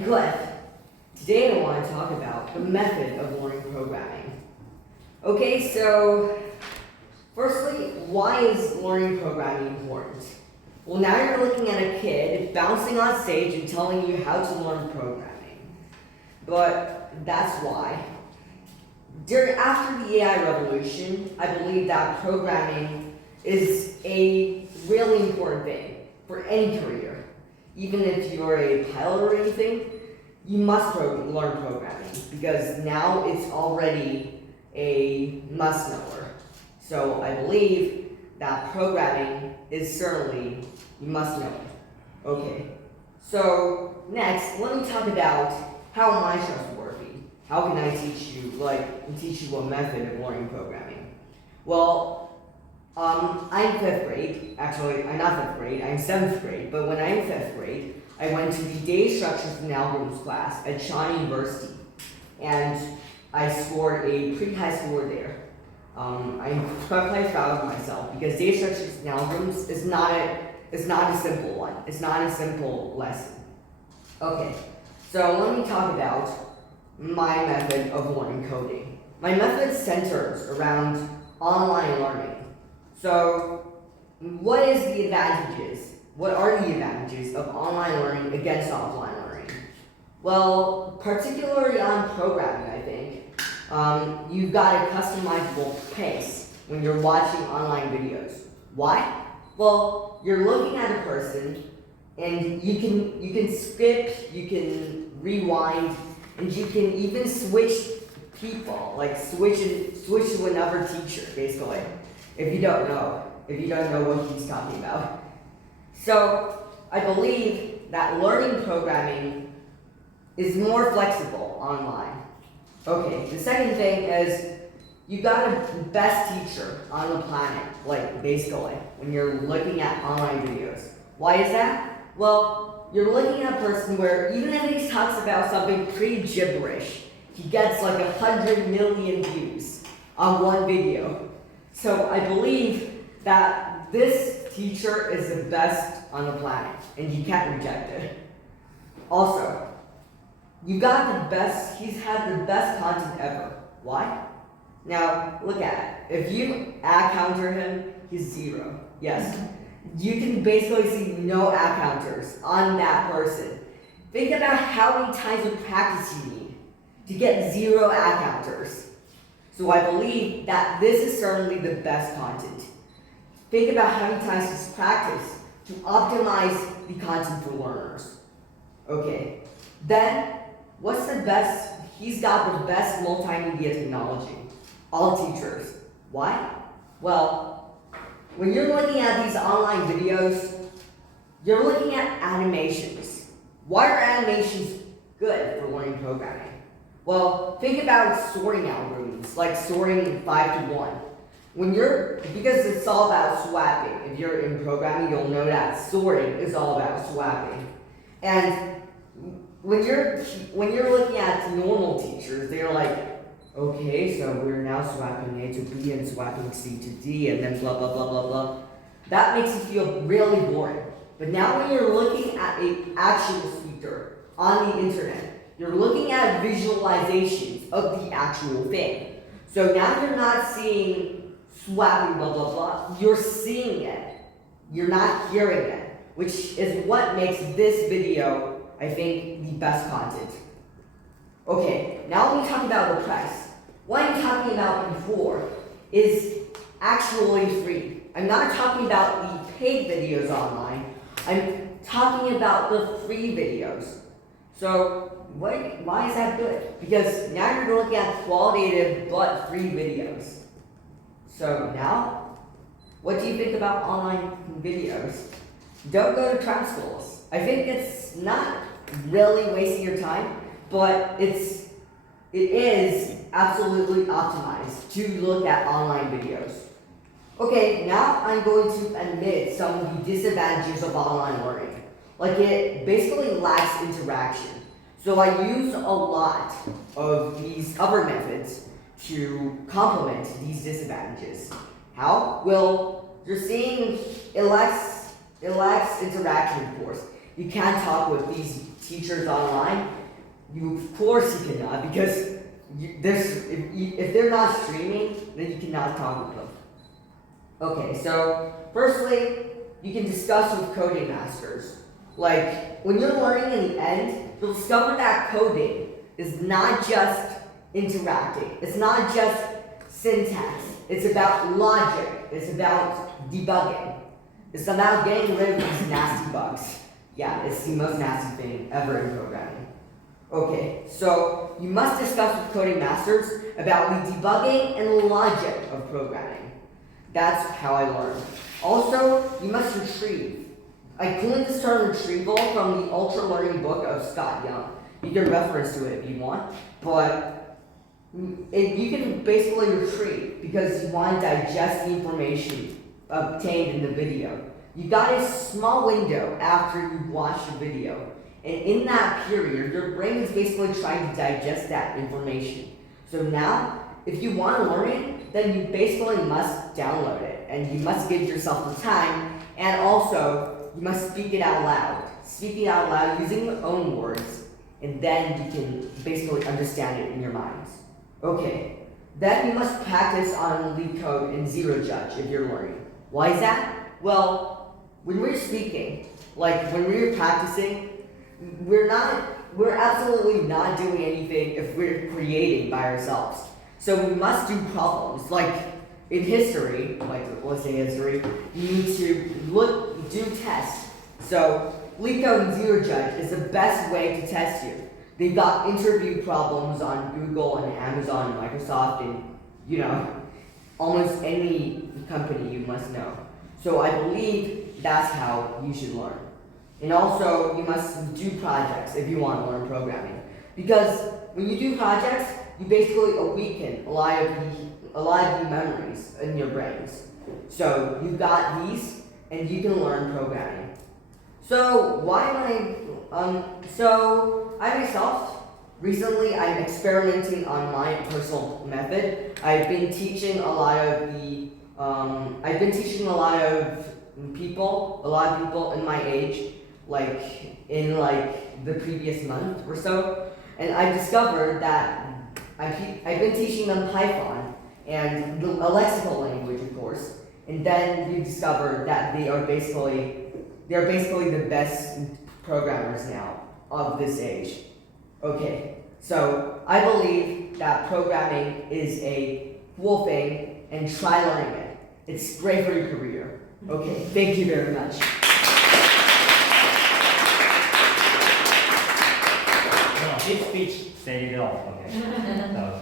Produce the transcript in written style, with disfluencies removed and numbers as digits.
I'm Cliff. Today I want to talk about the method of learning programming. Okay, so firstly, why is learning programming important? Well, now you're looking at a kid bouncing on stage and telling you how to learn programming. But that's why. After the AI revolution, I believe that programming is a really important thing for any career. Even if you're a pilot or anything, you must learn programming because now it's already a must-knower. So I believe that programming is certainly you must know it. Okay, so next, let me talk about how my trust working. How can I teach you a method of learning programming? Well, I'm 5th grade. Actually, I'm not 5th grade, I'm 7th grade. But when I'm 5th grade, I went to the Data Structures and Algorithms class at Shawnee University. And I scored a pretty high score there. I'm quite proud of myself because Data Structures and Algorithms is not a simple one. It's not a simple lesson. Okay, so let me talk about my method of learning coding. My method centers around online learning. So, what are the advantages of online learning against offline learning? Well, particularly on programming, I think, you've got a customizable pace when you're watching online videos. Why? Well, you're looking at a person, and you can skip, you can rewind, and you can even switch people, like switch to another teacher, basically. If you don't know what he's talking about. So I believe that learning programming is more flexible online. Okay, the second thing is you got a best teacher on the planet, like basically, when you're looking at online videos. Why is that? Well, you're looking at a person where even if he talks about something pretty gibberish, he gets like 100 million views on one video. So I believe that this teacher is the best on the planet, and you can't reject it. Also, he's had the best content ever. Why? Now, look at it. If you ad counter him, he's 0. Yes. You can basically see no ad counters on that person. Think about how many times of practice you need to get 0 ad counters. So I believe that this is certainly the best content. Think about how many times he's practiced to optimize the content for learners. Okay, then what's the best? He's got the best multimedia technology. All teachers. Why? Well, when you're looking at these online videos, you're looking at animations. Why are animations good for learning programming? Well, think about sorting algorithms, like sorting 5 to 1. Because it's all about swapping. If you're in programming, you'll know that sorting is all about swapping. And when you're looking at normal teachers, they're like, okay, so we're now swapping A to B and swapping C to D and then blah, blah, blah, blah, blah. That makes you feel really boring. But now when you're looking at an actual speaker on the internet, you're looking at visualizations of the actual thing. So now you're not seeing swapping blah, blah, blah. You're seeing it. You're not hearing it, which is what makes this video, I think, the best content. Okay, now let me talk about the price. What I'm talking about before is actually free. I'm not talking about the paid videos online. I'm talking about the free videos. So why is that good? Because now you're looking at qualitative but free videos. So now, what do you think about online videos? Don't go to prep schools. I think it's not really wasting your time, but it is absolutely optimized to look at online videos. Okay, now I'm going to admit some of the disadvantages of online learning. Like it basically lacks interaction. So I use a lot of these other methods to complement these disadvantages. How? Well, you're seeing it lacks interaction, of course. you can't talk with these teachers online. Of course you cannot, because if they're not streaming, then you cannot talk with them. Okay, so firstly, you can discuss with coding masters. Like, when you're learning in the end, you'll discover that coding is not just interacting. It's not just syntax. It's about logic. It's about debugging. It's about getting rid of these nasty bugs. Yeah, it's the most nasty thing ever in programming. Okay, so you must discuss with coding masters about the debugging and logic of programming. That's how I learned. Also, you must retrieve. I coined this term retrieval from the Ultra Learning book of Scott Young. You can reference to it if you want, but you can basically retrieve because you want to digest the information obtained in the video. You got a small window after you watch the video, and in that period, your brain is basically trying to digest that information. So now, if you want to learn it, then you basically must download it, and you must give yourself the time, and also, you must speak it out loud. Speak it out loud using your own words, and then you can basically understand it in your minds. Okay, then you must practice on LeetCode and Zero Judge if you're learning. Why is that? Well, when we're speaking, like when we're practicing, we're absolutely not doing anything if we're creating by ourselves. So we must do problems. Like in history, like let's say history, you need to do tests. So LeetCode and Zero Judge is the best way to test you. They've got interview problems on Google and Amazon and Microsoft and almost any company you must know. So I believe that's how you should learn. And also, you must do projects if you want to learn programming. Because when you do projects, you basically awaken a lot of the memories in your brains. So you got these, and you can learn programming. So why am I myself, recently I'm experimenting on my personal method. I've been teaching a lot of people in my age, in the previous month or so, and I discovered that I've been teaching them Python and a lexical language, of course, and then you discover that they are basically the best programmers now of this age. Okay, so I believe that programming is a cool thing, and try learning it. It's great for your career. Okay, thank you very much. This speech said it all. Okay. So